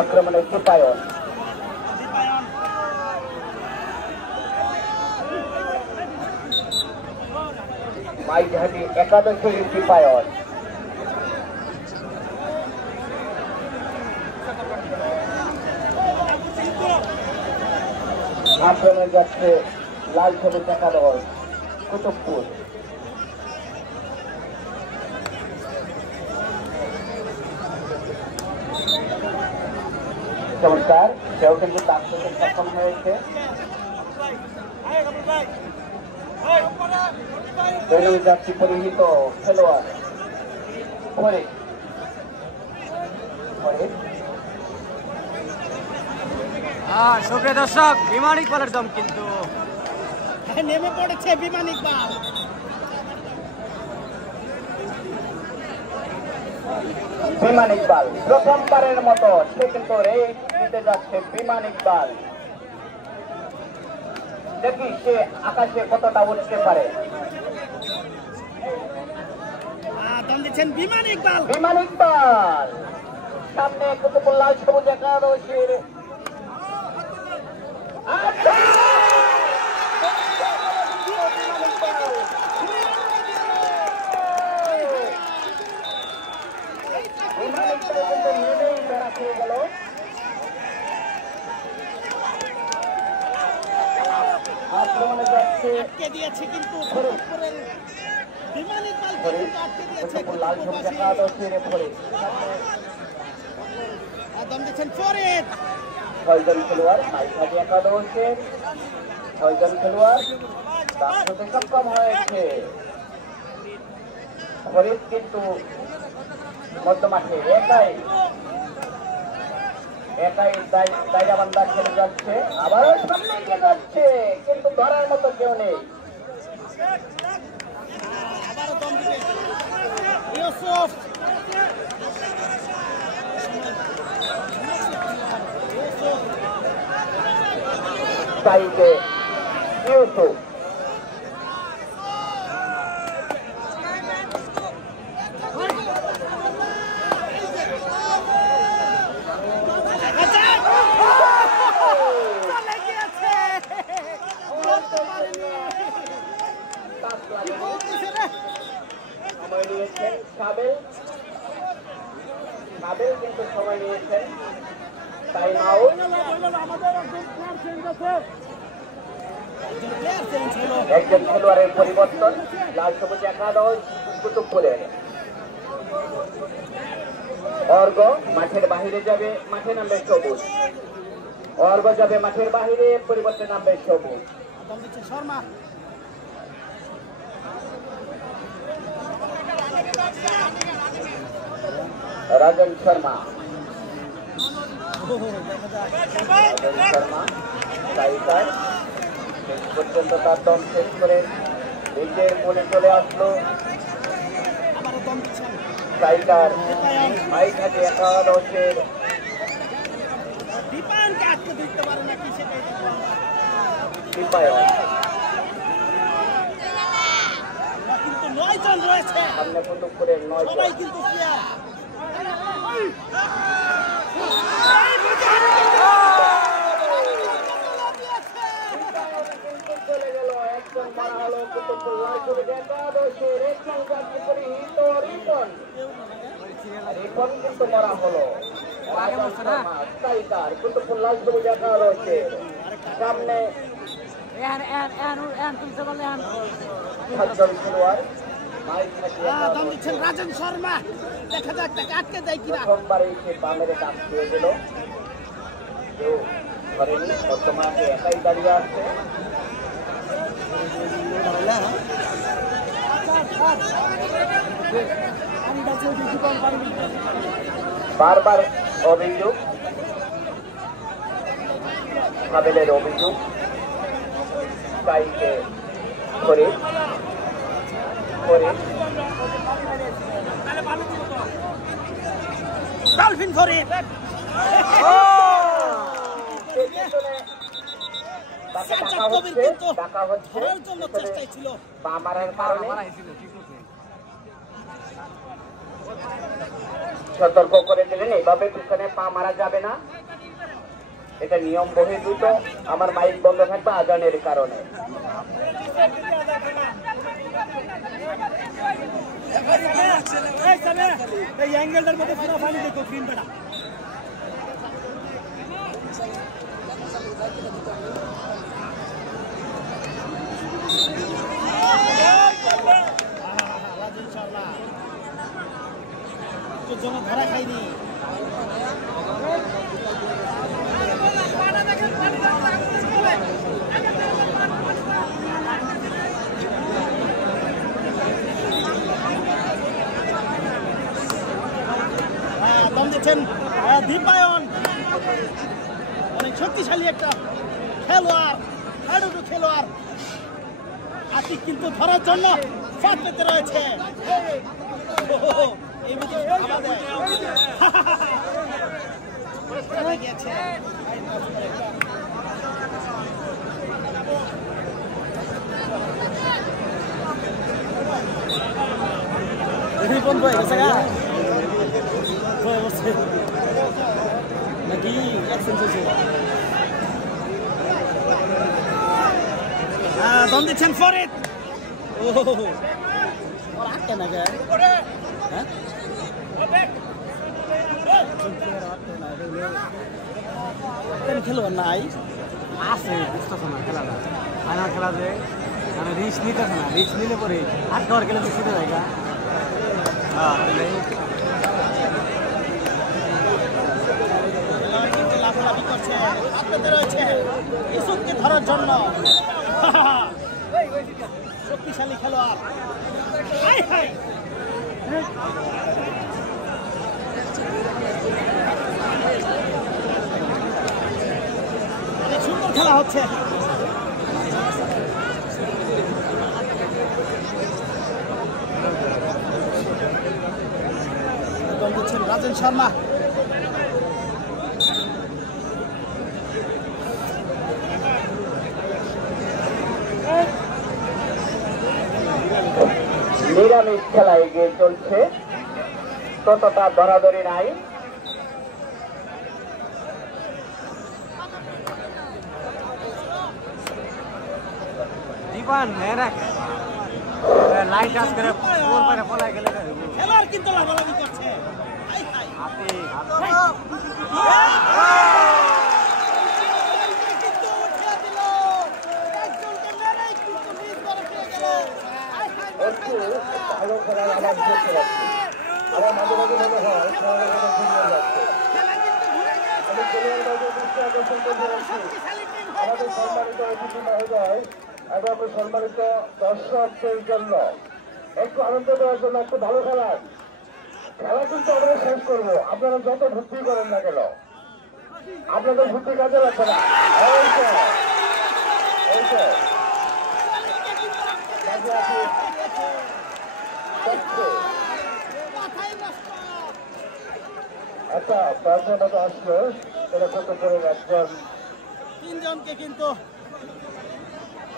আক্রমণে চিপায়ন মাইঘাটি একাদশের চিপায়ন আক্রমণে যাচ্ছে লাল সবুজ একাদশ কুতুবপুর চমৎকার সেও কিন্তু তার সাথে সক্ষম হয়েছে যাত্রী পরিহিত খেলোয়াড় সুপ্রিয় দর্শক বিমান ইকবালের দম কিন্তু নেমে পড়েছে বিমান ইকবাল বিমান ইকবাল প্রথমবারের মতো সে কিন্তু রেস দিতে যাচ্ছে বিমান ইকবাল দেখি সে আকাশে কতটা উঠতে পারে বিমান ইকবাল বিমান ইকবাল সামনে কুতুবুল লাল সবুজ একাদশের আক্রমণে যাচ্ছে দিয়েছে কিন্তু বিমান ইকবাল আটকে দিয়েছে লাল সবুজ একাদশের পরে দম দিচ্ছেন ফরিদ 6 জন খেলোয়াড় মাইঘাটি একাদশের 6 জন খেলোয়াড় তার সাথে সক্ষম হয়েছে ফরিদ কিন্তু মধ্যমাঠে একাই দায়রাবান্ধা খেলে যাচ্ছে আবারও সামনে এগিয়ে যাচ্ছে কিন্তু ধরার মতো কেউ নেই সাইডে ইউসুফ সময় নিয়েছেন সাবেল কিন্তু সময় নিয়েছেন টাইম আউট একজন খেলোয়াড়ের পরিবর্তন লাল সবুজ একাদশ কুতুবপুরের অর্ঘ মাঠের বাহিরে যাবে মাঠে নামবে সবুজ অর্ঘ যাবে মাঠের বাহিরে পরিবর্তে নামবে সবুজ শর্মা রাজন শর্মা শেষ পর্যন্ত তার দম শেষ করে নিজের মনে চলে আসলো স্ট্রাইকার মাইঘাটি একাদশের সামনে কুতুবপুরের 9 জন চলে গেল একজন মারা হলো কুতুবপুর লাল সবুজ একাদশের একজন যাত্রী পরিহিত রিপন কিন্তু মারা হলো স্ট্রাইকার কুতুবপুর লাল সবুজ একাদশের সামনে 7 জন খেলোয়াড় রাজন শর্মা দেখা যাক তাকে আটকে দেয় কিনা প্রথমবারে সে বামেরে কাজ দিয়ে দিল কেউ ধরেনি বর্তমানে একাই দাঁড়িয়ে আছে বারবার অভিযোগ সাবেলের অভিযোগ তাইকে করে ডলফিন ধরে চেষ্টায় ছিল মারার কারণে সতর্ক করে দিলেন, এইভাবে পিছনে পা মারা যাবে না, এটা নিয়ম বহির্ভূত। আমার মাইক বন্ধ থাকবে আজানের কারণে। এই অ্যাঙ্গেলটার মধ্যে পুরো পানি দেখো ফিল্ম বেড়া জন্য ধরা খাইনি। দম দিচ্ছেন দীপায়ন, অনেক শক্তিশালী একটা খেলোয়াড়, হাডুডু খেলোয়াড়। আতিক কিন্তু ধরার জন্য ফাঁদ পেতে রয়েছে। এই বুঝি গেছে বন্ধ হয়ে গেছে নাকি দম দিচ্ছেন ফরিদ। আটকে না খেলোয়াড় নাই আছে, বুঝতেছে না খেলাটা। ফাইনাল খেলা যে মানে রিস্ক নিতেছে না, রিস্ক নিলে পরে আট খাওয়ার গেলে তো ছুটে জায়গা। লাফালাফি করছে, আপনাদের রয়েছে ইসুককে ধরার জন্য। শক্তিশালী খেলোয়াড়, অনেক সুন্দর খেলা হচ্ছে। রাজেন শর্মা নিরামিষ খেলা এগিয়ে চলছে, ততটা ধরাধরি নাই। দীপান লাইট টাচ করে ওর পারে পলাই গেলে খেলার কিন্তু লাফালাফি করছে। ভালো খেলার আবার দেখতে পাচ্ছি, আমার মাঝে মাঝে মনে হয় আমাদের সম্মানিত অতিথি মহোদয় এবং সম্মানিত দর্শকদের জন্য একটু আনন্দ দেওয়ার জন্য একটু ভালো খেলার খেলা কিন্তু আমরা শেষ করবো। আপনারা যত বুদ্ধি করেন না কেন, আপনাদের বুদ্ধি কাজে লাগবে না। আচ্ছা, প্রার্থনা তো আসলো, এটা কত করে একজন তিনজনকে কিন্তু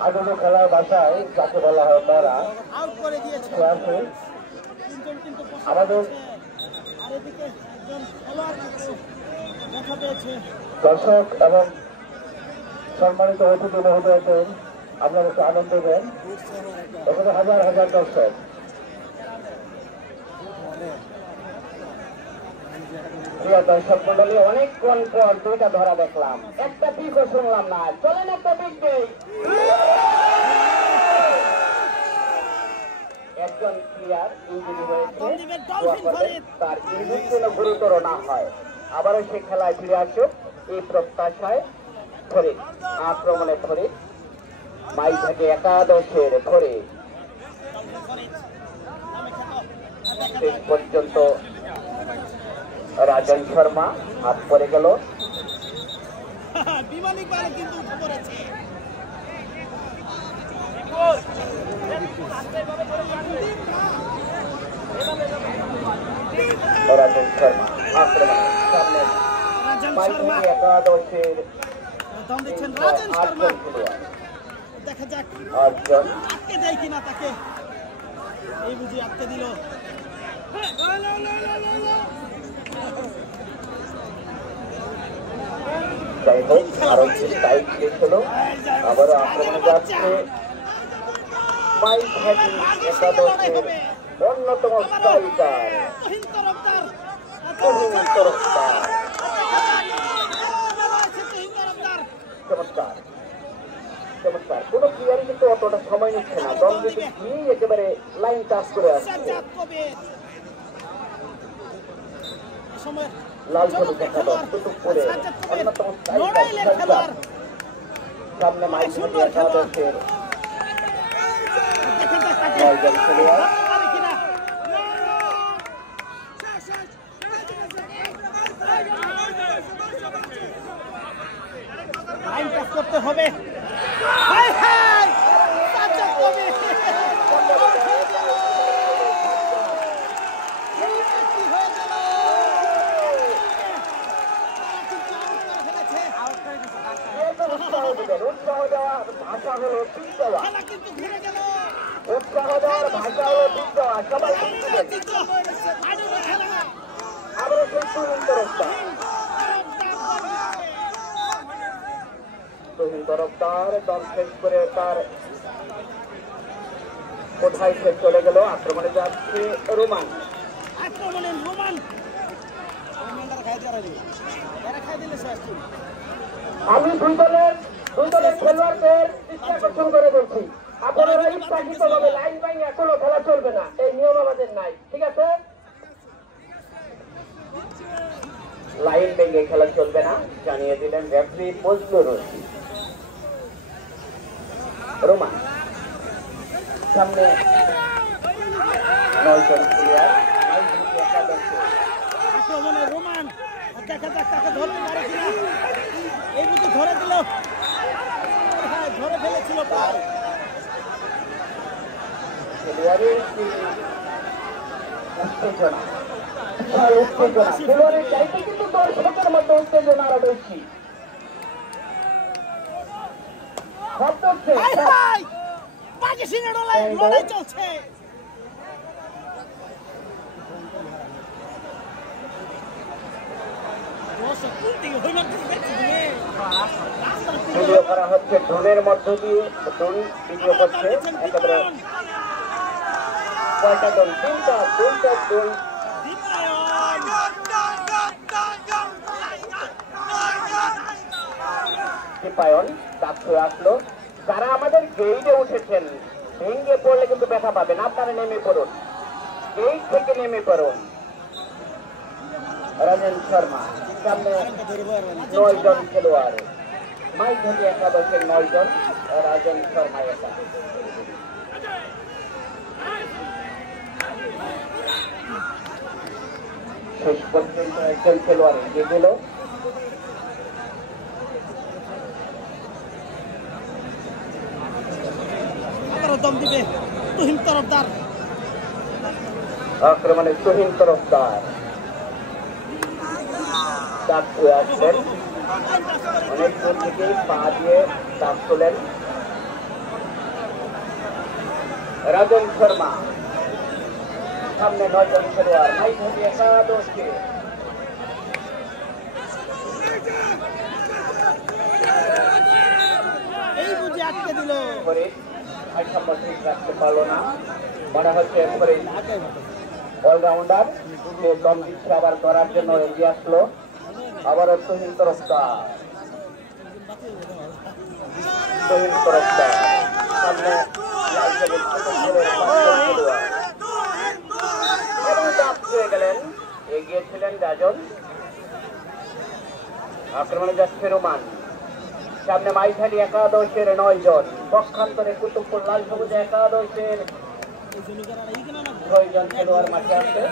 আগুলো খেলার বাসায় যাকে বলা হয় তারা আউট করে দিয়েছে। তিনজন কিন্তু আমাদের আর এদিকে একজন খেলোয়াড় দেখা পেয়েছে। দর্শক এবং সম্মানিত অতিথি মহোদয়দের আপনারা একটু আনন্দ দেন, এখানে হাজার হাজার দর্শক। প্রিয় দর্শক মন্ডলী, অনেকক্ষণ পর দুইটা ধরা দেখলাম, একটা পিকও শুনলাম না। চলেন একটা পিক দেই। একজন প্লেয়ার ইনজুরি হয়েছে, তার ইনজুরি যেন গুরুতর না হয়, আবারও সে খেলায় ফিরে আসুক এই প্রত্যাশায়। ফরিদ আক্রমণে, ফরিদ মাই থেকে একাদশের ফরিদ শেষ পর্যন্ত রাজন শর্মা হাত পড়ে গেল। বিমানিক বারে কিন্তু উঠে পড়েছে। রাজন শর্মা আক্রমণে সামনে মাই থেকে একাদশের দম দিচ্ছেন রাজন শর্মা। দেখা যাক আটকে দেয় কিনা তাকে। এই বুঝি আটকে দিল। যাই হোক আরো টাইট শেষ হলো আবারও আক্রমণে যাচ্ছে মাইক হ্যাকি একাদশের অন্যতম স্ট্রাইকার চমৎকার চমৎকার কোন প্লেয়ারই কিন্তু অতটা সময় নিচ্ছে না দল কিন্তু গিয়েই একেবারে লাইন টাচ করে আসছে লাল সবুজ একাদশ কুতুবপুরে অন্যতম স্ট্রাইকার সামনে মাইক হ্যাকি একাদশের 9 জন খেলোয়াড় লাইন টাচ করতে হবে উৎসাহ দেওয়ার ভাষা হলো পিক দেওয়া খেলা কিন্তু ঘুরে গেল উৎসাহ দেওয়ার ভাষা হলো পিক দেওয়া সবাই আবারও কিন্তু তুহিন তরফদার দল শেষ করে তার কোথায় সে চলে গেল আক্রমণে যাচ্ছে রোমান আক্রমণের রোমান আমি দুই দলের খেলোয়াড়দের দৃষ্টি আকর্ষণ করে বলছি আপনারা ইচ্ছাকৃত ভাবে লাইন বাইং এখনো খেলা চলবে না এই নিয়ম আমাদের নাই ঠিক আছে লাইন ভেঙে খেলা চলবে না জানিয়ে দিলেন রেফারি ফজলুর রশিদ রোমান সামনে 9 জন প্লেয়ার আক্রমণের রোমান দেখা যাক তাকে ধরতে পারে কিনা এই বুঝি ধরে দিল হ্যাঁ ধরে ফেলেছিল প্রায় খেলোয়াড়ের উত্তেজনা খেলোয়াড়ের চাইতে কিন্তু দর্শকের মধ্যে উত্তেজনা আরো বেশি বাকি সিনেমার লড়াই চলছে ভিডিও করা হচ্ছে ড্রোনের মধ্য দিয়ে ড্রোন ভিডিও করছে একেবারে কয়টা ড্রোন দুইটা ড্রোন দীপায়ন কাজ হয়ে আসলো যারা আমাদের গেইটে উঠেছেন ভেঙে পড়লে কিন্তু ব্যথা পাবেন আপনারা নেমে পড়ুন গেইট থেকে নেমে পড়ুন রাজেন শর্মা সামনে 9 জন খেলোয়াড় মাইক হ্যাকি একাদশের 9 জন রাজেন শর্মা একাদশ শেষ পর্যন্ত একজন খেলোয়াড় এগিয়ে গেল দম দিবে তুহিন তরফদার আক্রমণে তুহিন তরফদার ডাক হয়ে আসলেন অনেক দূর থেকেই পা দিয়ে ডাক তোলেন রাজন শর্মা সামনে 9 জন খেলোয়াড় মাইক হ্যাকি একাদশকে এই বুঝি আটকে দিল ভারসাম্য ঠিক রাখতে পারলো না মনে হচ্ছে এরপরে অলরাউন্ডার যে দম দিচ্ছে আবার করার জন্য এগিয়ে আসলো আবারও তুহিন তরফদার সামনে গেলেন এগিয়েছিলেন রাজন আক্রমণে যাচ্ছে রোমান সামনে মাইক হ্যাকি একাদশের 9 জন পক্ষান্তরে কুতুবপুর লাল সবুজ একাদশের 6 জন খেলোয়াড় মাঠে আছে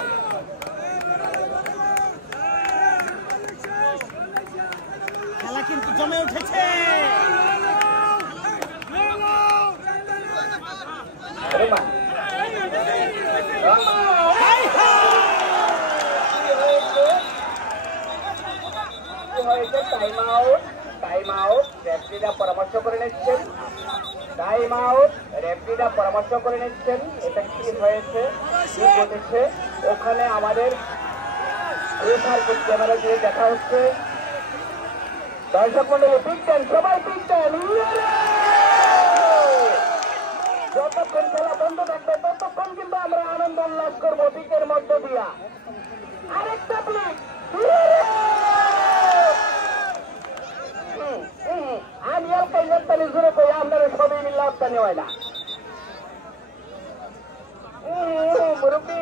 খেলা কিন্তু জমে উঠেছে টাইম আউট রেফারিরা পরামর্শ করে নিচ্ছেন টাইম আউট রেফারিরা পরামর্শ করে নিচ্ছেন এটা কি হয়েছে কি ঘটেছে ওখানে আমাদের ক্যামেরা দিয়ে দেখা হচ্ছে। দর্শক মন্ডলী পিকটেন, সবাই পিকটেন। যতক্ষণ খেলা বন্ধ থাকবে ততক্ষণ কিন্তু আমরা আনন্দ উল্লাস করবো পিকের মধ্য দিয়া। আরেকটা প্লিক, আমি আর কাইজানি জুড়ে কই আপনারা সবই মিলে আত্মানি হয় না মুরব্বী।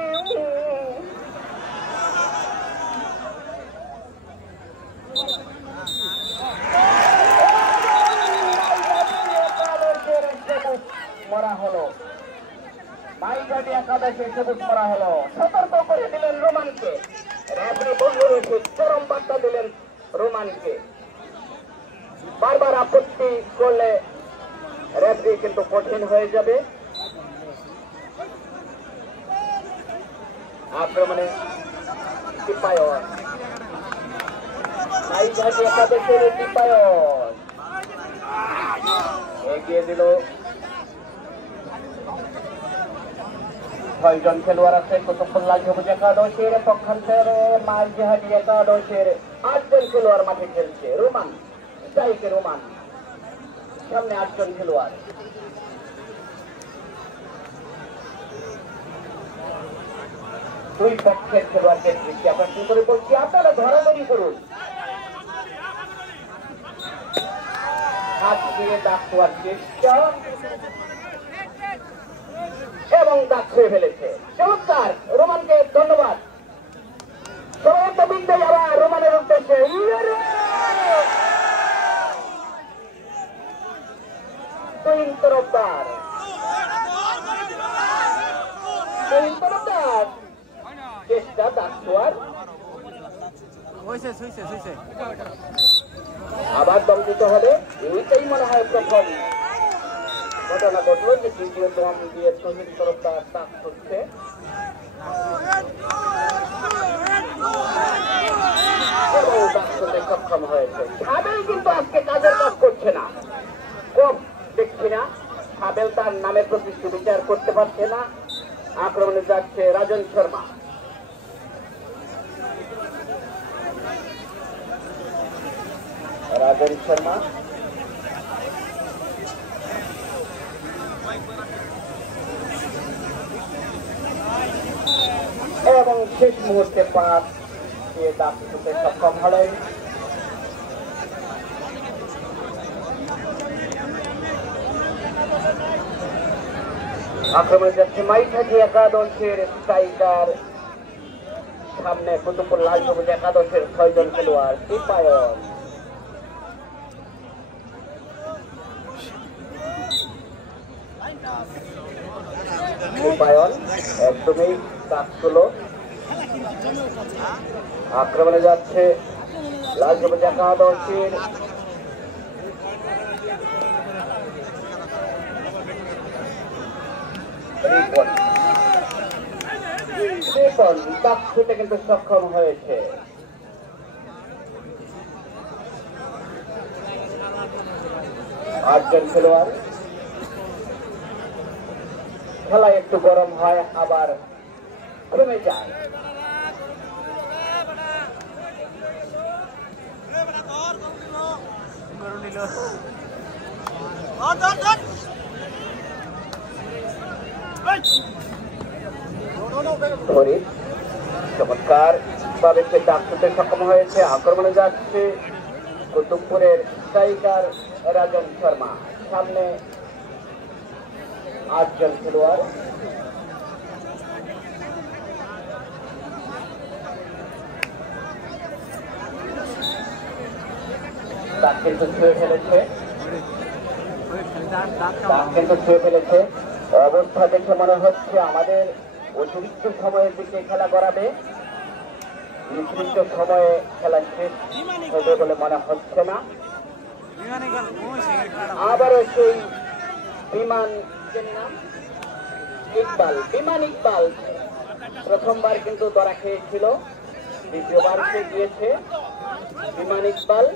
মরা হলো মাইঘাটি একাদশে সবুজ করা হলো। সতর্ক করে দিলেন রোমানকে, রেফারি বন্ধু রয়েছে, চরম বার্তা দিলেন রোমানকে। বারবার আপত্তি করলে রেফারি কিন্তু কঠিন হয়ে যাবে। আক্রমণে টিপায়ন, মাইঘাটি একাদশের টিপায়ন এগিয়ে দিল। 6 জন খেলোয়াড় আছে কুতুবুল্লাহ সবুজ একাদশের পক্ষান্তরে মাইঘাটি একাদশের 8 জন খেলোয়াড় মাঠে খেলছে। রোমান স্ট্রাইকে, রোমান সামনে 8 জন খেলোয়াড়। দুই পক্ষের খেলোয়াড়দের দৃষ্টি আকর্ষণ করে বলছি, আপনারা ধরাধরি করুন। হাত দিয়ে দাগ ছোঁয়ার চেষ্টা এবং দাগ ছুঁয়ে ফেলেছে। চমৎকার, রোমানকে ধন্যবাদ। সবাই একটা বিন্দু আবার রোমানের উদ্দেশ্যে। তরফদার চেষ্টা দাগ ছোঁয়ার, আবার দম দিতে হবে। এইটাই মনে হয় প্রথম ঘটনা ঘটলো যে দ্বিতীয় দম দিয়ে শহীদ তরফদার দাগ হচ্ছে। এবং দাগ করতে সক্ষম হয়েছে। সাবেল কিন্তু আজকে কাজের কাজ করছে না, কম দেখছি না। সাবেল তার নামের প্রতিষ্ঠিত বিচার করতে পারছে না। আক্রমণে যাচ্ছে রাজন শর্মা। রাজন শর্মা এবং শেষ মুহূর্তে পাস দিয়ে দাগ করতে সক্ষম হলেন। আক্রমণে যাচ্ছে মাইঘাটি একাদশের স্ট্রাইকার, সামনে কুতুবুল্লাহ সবুজ একাদশের 6 জন খেলোয়াড়। টিপায়ন একদমই কাজ হলো। আক্রমণে যাচ্ছে লাল সবুজ একাদশের দাগ ছুঁতে কিন্তু সক্ষম হয়েছে। আটজন খেলোয়াড়। খেলা একটু গরম হয় আবার থেমে যায়। চমৎকার ভাবে সে দাগ ছুঁতে সক্ষম হয়েছে। আক্রমণে যাচ্ছে কুতুবপুরের স্ট্রাইকার রাজন শর্মা, সামনে 8 জন খেলোয়াড়। দাগ কিন্তু ছুঁয়ে ফেলেছে, অবস্থা দেখে মনে হচ্ছে আমাদের অতিরিক্ত সময়ের দিকে খেলা করাবে। নির্দিষ্ট সময়ে খেলা শেষ হবে বলে মনে হচ্ছে না। আবারও সেই বিমান ইকবাল প্রথমবার কিন্তু ধরা খেয়েছিল, দ্বিতীয়বার সে গিয়েছে। বিমান ইকবাল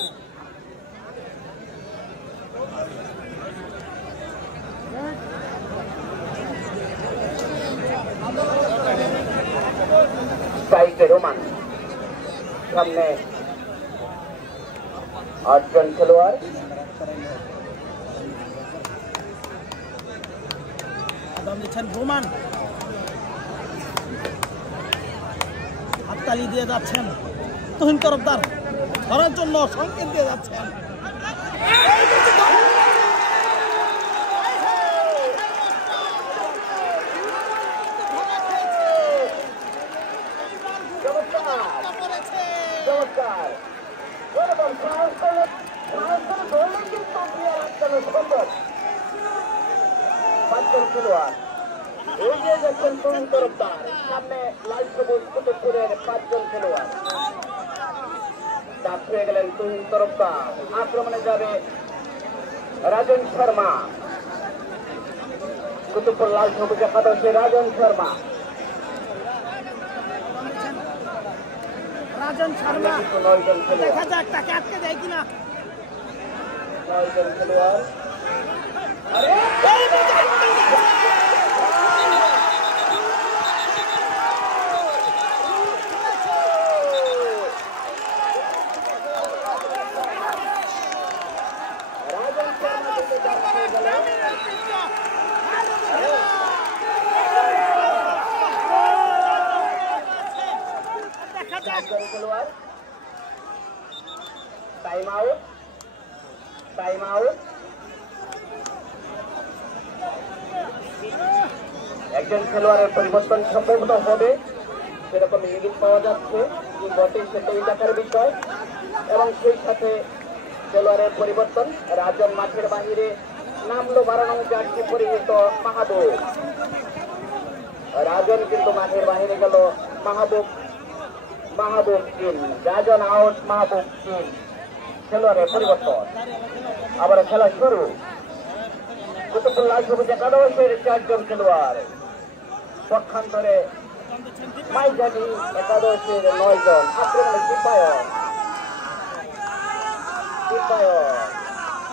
রোমান সামনে 8 জন খেলোয়াড়। আদাম দিচ্ছেন রোমান, হাততালি দিয়ে যাচ্ছেন তুহিন তরফদার, ধরার জন্য সংকেত দিয়ে যাচ্ছেন। এগিয়ে যাচ্ছেন তুহিন তরফদার, সামনে লাল সবুজ কুতুবপুরের 5 জন খেলোয়াড়। ডাক হয়ে গেলেন তুহিন তরফদার, আক্রমণে যাবে রাজন শর্মা। কুতুবপুর লাল সবুজ একাদশে রাজন শর্মা। রাজন শর্মা 9 জন খেলোয়াড়, দেখা যাক তাকে আটকে দেয় কিনা। 9 জন খেলোয়াড়। খেলোয়াড় টাইম আউট, টাইম আউট। একজন খেলোয়াড়ের পরিবর্তন সম্ভবত হবে, সেরকম ইঙ্গিত পাওয়া যাচ্ছে, কি বটে সেটাই দেখার বিষয়। এবং সেই সাথে খেলোয়াড়ের পরিবর্তন, রাজন মাঠের বাহিরে নামলো 12 নং জার্সি পরিহিত মাহবুব। রাজন কিন্তু মাঠের বাহিরে গেল, মাহবুব কিন, রাজন আউট, মাহবুব কিন। খেলোয়াড়ের পরিবর্তন, আবার খেলা শুরু। কুতুবপুর লাল সবুজ একাদশের 4 জন খেলোয়াড়, পক্ষান্তরে মাইজানি একাদশের 9 জন। আক্রমণে দীপায়ন,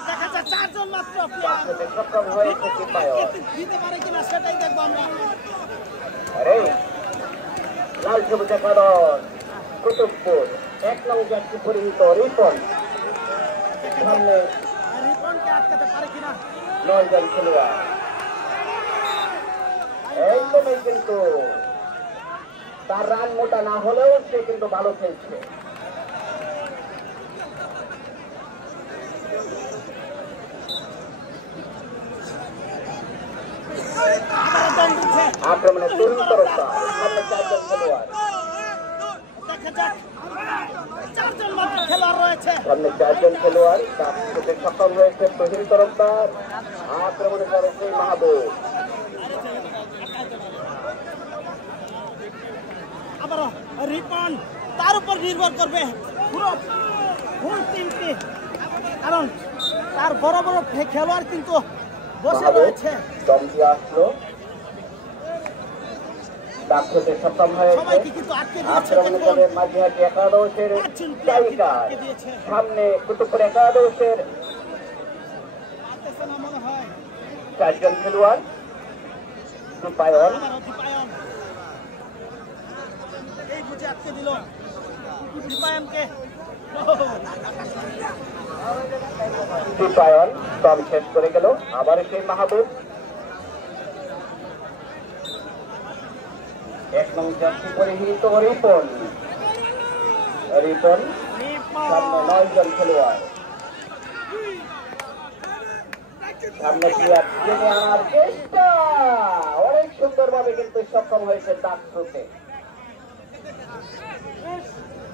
দেখা যাক 4 জন মাত্র সক্ষম হয়েছে দীপায়ন। দিতে পারে কিনা সেটাই দেখবো আমরা। আরে লাল সবুজ একাদশ কুতুবপুর 1 নং জার্সি পরিহিত রিপন, সামনে রিপনকে আটকাতে পারে কিনা। 9 জন খেলোয়াড়। একদমই কিন্তু তার রান মোটা না হলেও সে কিন্তু ভালো খেলছে। আক্রমণে তরুণ তরফদার, সামনে 4 জন খেলোয়াড়। দেখা যাক 4 জন মাত্র খেলোয়াড় রয়েছে। সামনে 4 জন খেলোয়াড়, তার সাথে সক্ষম হয়েছে তরুণ তরফদার। আক্রমণে যাবে সেই মাহবুব। আবারও রিপন, তার উপর নির্ভর করবে পুরো ফুল টিমটি, কারণ তার বড় বড় খেলোয়াড় কিন্তু বসে রয়েছে। দমটি আসলো, ডাক হতে সক্ষম হয়েছে। সবাইকে কিন্তু আটকে দিয়েছে। আক্রমণে যাবে মাঝিহাটি একাদশের টাইগার, সামনে কুতুবপুর একাদশের 4 জন খেলোয়াড়। দীপায়ন, এই বুঝে আটকে দিল দীপায়নকে। দীপায়ন দম শেষ করে গেল, আবার সেই মাহবুব। 1 নং জার্সি পরিহিত রিপন, সামনে 9 জন খেলোয়াড়। সামনে প্লেয়ার টেনে আনার চেষ্টা, অনেক সুন্দরভাবে কিন্তু সক্ষম হয়েছে ডাক থ্রোতে।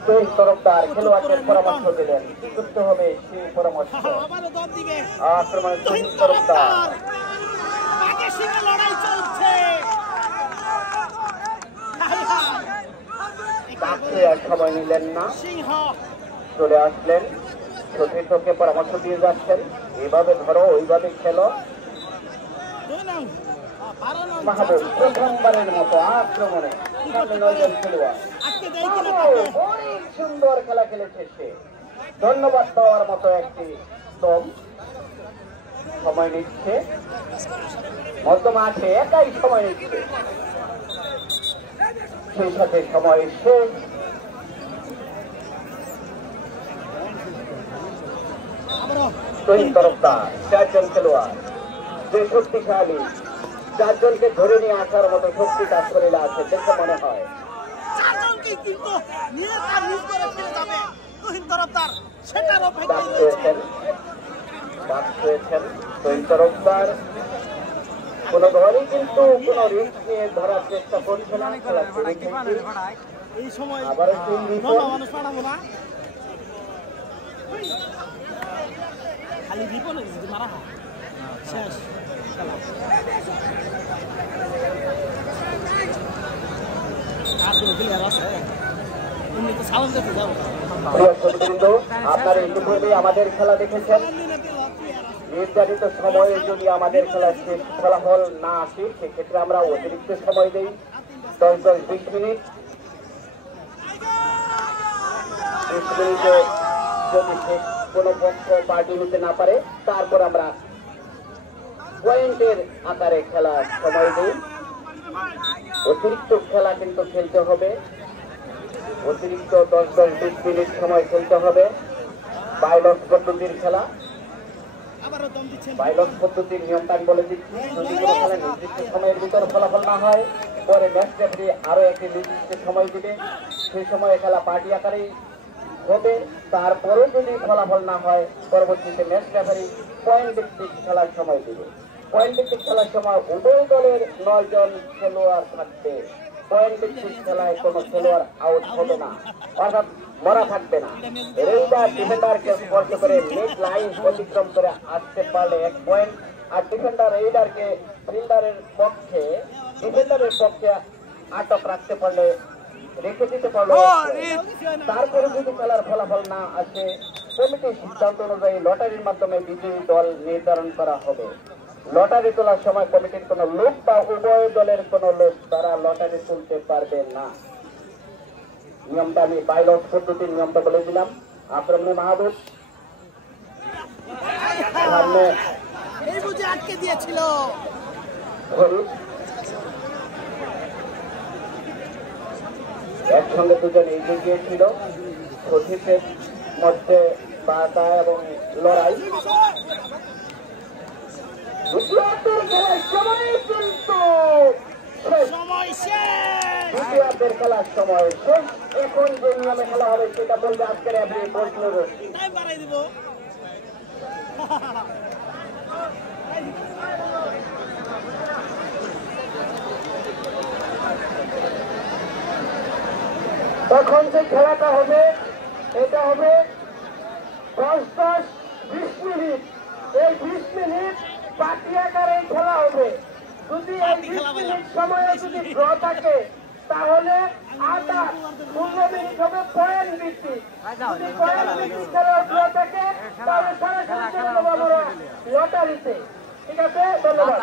সেই তরফদার খেলোয়াড়দের পরামর্শ দিলেন, কি করতে হবে সেই পরামর্শ। আক্রমণে সেই তরফদার, লড়াই চলছে। ডাকতে আর সময় নিলেন না, সিংহ চলে আসলেন, সতীর্থকে পরামর্শ দিয়ে যাচ্ছেন, এইভাবে ধরো, ওইভাবে খেলো। মাহবুব প্রথমবারের মতো আক্রমণে, সামনে 9 জন খেলোয়াড়। অনেক সুন্দর খেলা খেলেছে সে, ধন্যবাদ পাওয়ার মতো একটি দম। সময় নিচ্ছে, মধ্য মাঠে একাই সময় নিচ্ছে, সেই সাথে সময় শেষ। তহিন তরফদার, 4 জন খেলোয়াড়, যে শক্তিশালী, 4 জনকে ধরে নিয়ে আসার মতো শক্তি তার শরীরে আছে দেখে মনে হয়। চারজনকেই কিন্তু নিয়ে তার নিজ করে ফিরে যাবে তুহিন তরফদার, সেটার ডাক অপেক্ষায় রয়েছে। পেয়েছেন তহিন তরফদার। কোন দলই কিন্তু কোন রিস্ক নিয়ে ধরার চেষ্টা করছে না। খেলা শুরু থেকে এই সময় আবারও তিন লম্বা মানুষ পাঠাবো না, খালি রিপনে যদি মারা হয় শেষ খেলা। আর কোনো প্লেয়ার আছে এমনি তো সাউন্ড দেখতে যাবো। প্রিয় শ্রোতৃবৃন্দ, আপনারা ইতিপূর্বে আমাদের খেলা দেখেছেন। নির্ধারিত সময়ে যদি আমাদের খেলার শেষ ফলাফল না আসে সেক্ষেত্রে আমরা অতিরিক্ত সময় দিই 10-20 মিনিট। 20 মিনিটে যদি কোনো পক্ষ পার্টি নিতে না পারে তারপর আমরা পয়েন্টের আকারে খেলার সময় দিই। অতিরিক্ত খেলা কিন্তু খেলতে হবে, অতিরিক্ত 10-20 মিনিট সময় খেলতে হবে। বাইলস পদ্ধতির খেলা, বাইলস পদ্ধতির নিয়মটা আমি বলে দিচ্ছি। যদি কোনো খেলা নির্দিষ্ট সময়ের ভিতর ফলাফল না হয় পরে ম্যাচ রেফারি আরো একটি নির্দিষ্ট সময় দিবে, সেই সময়ে খেলা পার্টি আকারেই হবে। তারপরে যদি ফলাফল না হয় পরবর্তীতে ম্যাচ রেফারি পয়েন্ট ভিত্তিক খেলার সময় দিবে। পয়েন্ট ভিত্তিক খেলার সময় উভয় দলের 9 জন খেলোয়াড় থাকবে। পয়েন্ট ভিত্তিক খেলায় কোনো খেলোয়াড় আউট হবে না, অর্থাৎ মরা থাকবে না। রেইডার ডিফেন্ডারকে স্পর্শ করে নেট লাইন অতিক্রম করে আসতে পারলে 1 পয়েন্ট, আর ডিফেন্ডার রেইডারকে ডিফেন্ডারের পক্ষে আটক রাখতে পারলে, রেখে দিতে পারলে। তারপরে যদি খেলার ফলাফল না আসে কমিটির সিদ্ধান্ত অনুযায়ী লটারির মাধ্যমে বিজয়ী দল নির্ধারণ করা হবে। লটারি তোলার সময় কমিটির কোন লোক বা উভয় দলের কোন লোক তারা লটারি তুলতে পারবে না। নিয়মটা আমি বাইলস পদ্ধতির নিয়মটা বলে দিলাম। আক্রমণে মাহবুব সামনে এই বুঝে আটকে দিয়েছিল। একসঙ্গে দুজন এগিয়ে গিয়েছিল। সঠিকের মধ্যে বাধা এবং লড়াই। দ্বিতীয়ার্ধের খেলার সময় শেষ। এখন যে নিয়মে খেলা হবে সেটা বলবে আজকের তখন যে খেলাটা হবে এটা হবে 10-20 মিনিট। এই 20 মিনিট পার্টি আকারে খেলা হবে। যদি এই 20 মিনিট সময়ে যদি ড্র থাকে তাহলে 15 মিনিট হবে পয়েন্ট ভিত্তিক। যদি পয়েন্ট ভিত্তিক খেলা ড্র থাকে তাহলে সরাসরি চলে যাবো আমরা লটারিতে। ঠিক আছে, ধন্যবাদ।